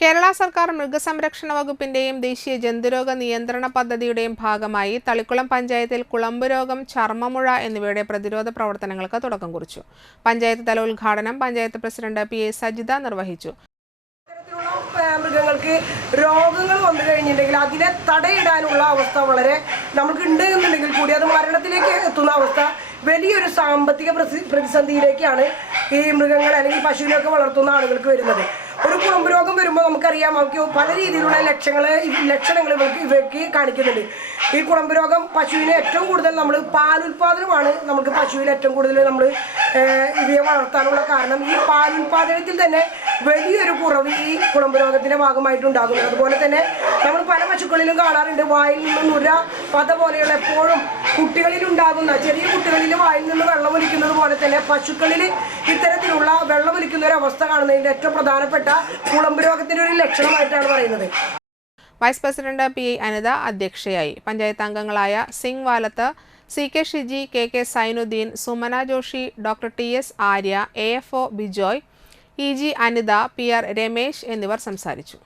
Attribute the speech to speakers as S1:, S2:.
S1: കേരള സർക്കാർ മൃഗസംരക്ഷണ വകുപ്പിന്റെയും ദേശീയ ജന്തുരോഗ നിയന്ത്രണ പദ്ധതിയുടെയും ഭാഗമായി തളിക്കുളം പഞ്ചായത്തിൽ കുളമ്പ് രോഗം ചർമ്മമുഴ എന്നിവയുടെ പ്രതിരോധ പ്രവർത്തനങ്ങൾക്ക് തുടക്കം കുറിച്ചു. പഞ്ചായത്ത് തല ഉദ്ഘാടനം panchayat president P A Sajitha നിർവഹിച്ചു.
S2: മൃഗങ്ങൾക്ക് രോഗങ്ങൾ വന്നു കഴിഞ്ഞിട്ടുണ്ടെങ്കിൽ അതിനെ തടയിടാനുള്ള അവസ്ഥ വളരെ നമുക്ക് ഉണ്ട് എന്നുണ്ടെങ്കിൽ കൂടി അത് മരണത്തിലേക്ക് എത്തുന്ന അവസ്ഥ വലിയൊരു സാമ്പത്തിക പ്രതിസന്ധിയിലേക്കാണ് ഈ മൃഗങ്ങൾ അല്ലെങ്കിൽ പശുവിനെയൊക്കെ വളർത്തുന്ന ആളുകൾക്ക് വരുന്നത്. ഒരു കുളമ്പ് രോഗം വരുമ്പോൾ നമുക്കറിയാം അവർക്ക് പല രീതിയിലുള്ള ലക്ഷങ്ങൾ ലക്ഷണങ്ങൾ ഇവർക്ക് ഇവർക്ക് കാണിക്കുന്നുണ്ട്. ഈ കുളമ്പ് രോഗം പശുവിന് ഏറ്റവും കൂടുതൽ നമ്മൾ പാൽ പാലുൽപാദനമാണ് നമുക്ക് പശുവിൽ ഏറ്റവും കൂടുതൽ നമ്മൾ ഇവയെ വളർത്താനുള്ള കാരണം. ഈ പാൽ പാലുൽപാദനത്തിൽ തന്നെ വലിയൊരു കുറവ് ഈ കുളമ്പ് രോഗത്തിന്റെ ഭാഗമായിട്ടുണ്ടാകുന്നു. അതുപോലെ തന്നെ നമ്മൾ പല പശുക്കളിലും കാണാറുണ്ട് വായിൽ നിന്നും ഉര പത പോലെയുള്ള എപ്പോഴും കുട്ടികളിൽ ഉണ്ടാകുന്ന ചെറിയ കുട്ടികളിൽ വായിൽ നിന്ന് വെള്ളം ഒലിക്കുന്നത് പോലെ തന്നെ പശുക്കളിൽ ഇത്തരത്തിലുള്ള വെള്ളം ഒലിക്കുന്ന ഒരു അവസ്ഥ കാണുന്നതിന്റെ ഏറ്റവും പ്രധാനപ്പെട്ട കുളമ്പ് രോഗത്തിന്റെ ഒരു ലക്ഷണമായിട്ടാണ് പറയുന്നത്.
S1: Vice president P I Anitha അധ്യക്ഷയായി. പഞ്ചായത്ത് അംഗങ്ങളായ സിംഗ് Valath C K Shiji K K Sainuddin Sumana Joshi doctor T S Arya A F O Bijoy E G Anitha P R Ramesh എന്നിവർ സംസാരിച്ചു.